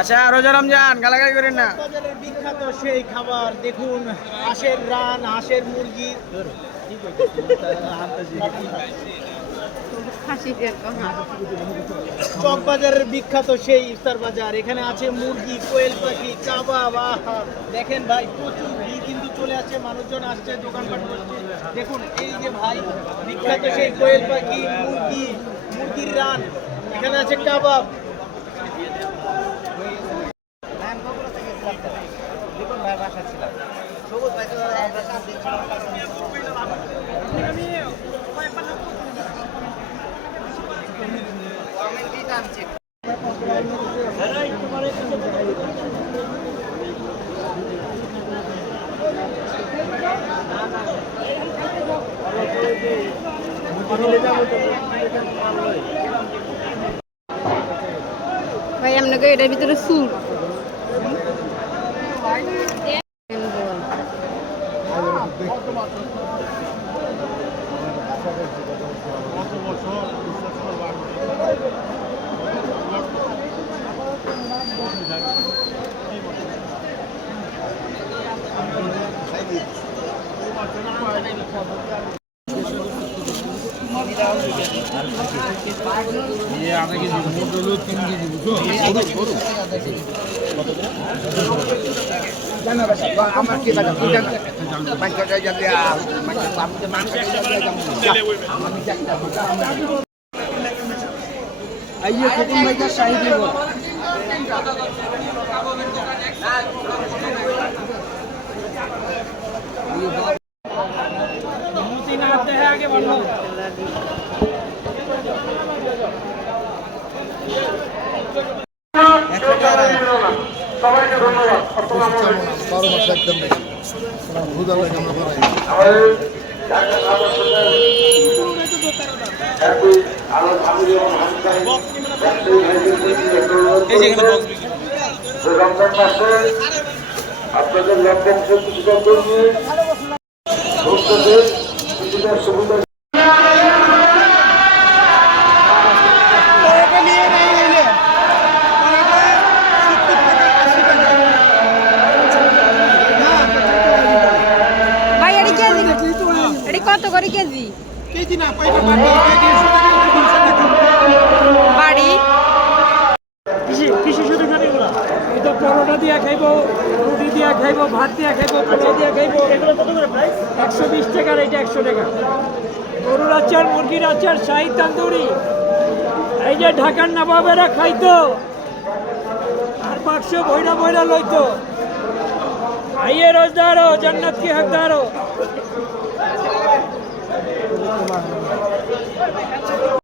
আচ্ছা রোজা রমজান গালাগালি করেন না। বাজারের বিখ্যাত সেই খাবার দেখুন, হাঁসের রান, হাঁসের মুরগি। চকবাজারের বিখ্যাত সেই ইফতার বাজার, এখানে আছে মুরগি, কোয়েল পাখি, কাবাব। দেখেন ভাই, প্রচুর ভিড় কিন্তু চলে আসছে, মানুষজন আসছে, দোকানপাট করছে। দেখুন এই যে ভাই, বিখ্যাত সেই কোয়েল পাখি, মুরগি, মুরগির রান, এখানে আছে কাবাব। দেখুন ভাই, বাসা ছিলাম সবুজ ভাই, ভাই আপনাকে এটার ভিতরে সুর আমার কি বাজার आइए खत्म भाई का शाही भी हो आते हैं आगे बढ़ो। সবাইকে ধন্যবাদ। রমজান মাসে আপনাদের লভ্যাংশ কিছুটা করিয়ে ভক্তদের কিছুটা সুবিধা কত করে কেজি? কেজি না, বাড়ি কৃষি শুধু খানি এটা পরোটা দিয়ে খাইব, রুটি দিয়ে খাইব, ভাত দিয়ে খাইব, পোলাও দিয়ে খাইব। এগুলো কত করে প্রাইস? 120 টাকা, এটা 100 টাকা। গরুর আচার, মুরগির আচার, শাহী তান্দুরি, এই যে ঢাকার নবাবেরা খাইতো আর বাক্স বইরা বইরা লইতো। आइए रोजदारो, जन्नत के हकदारो।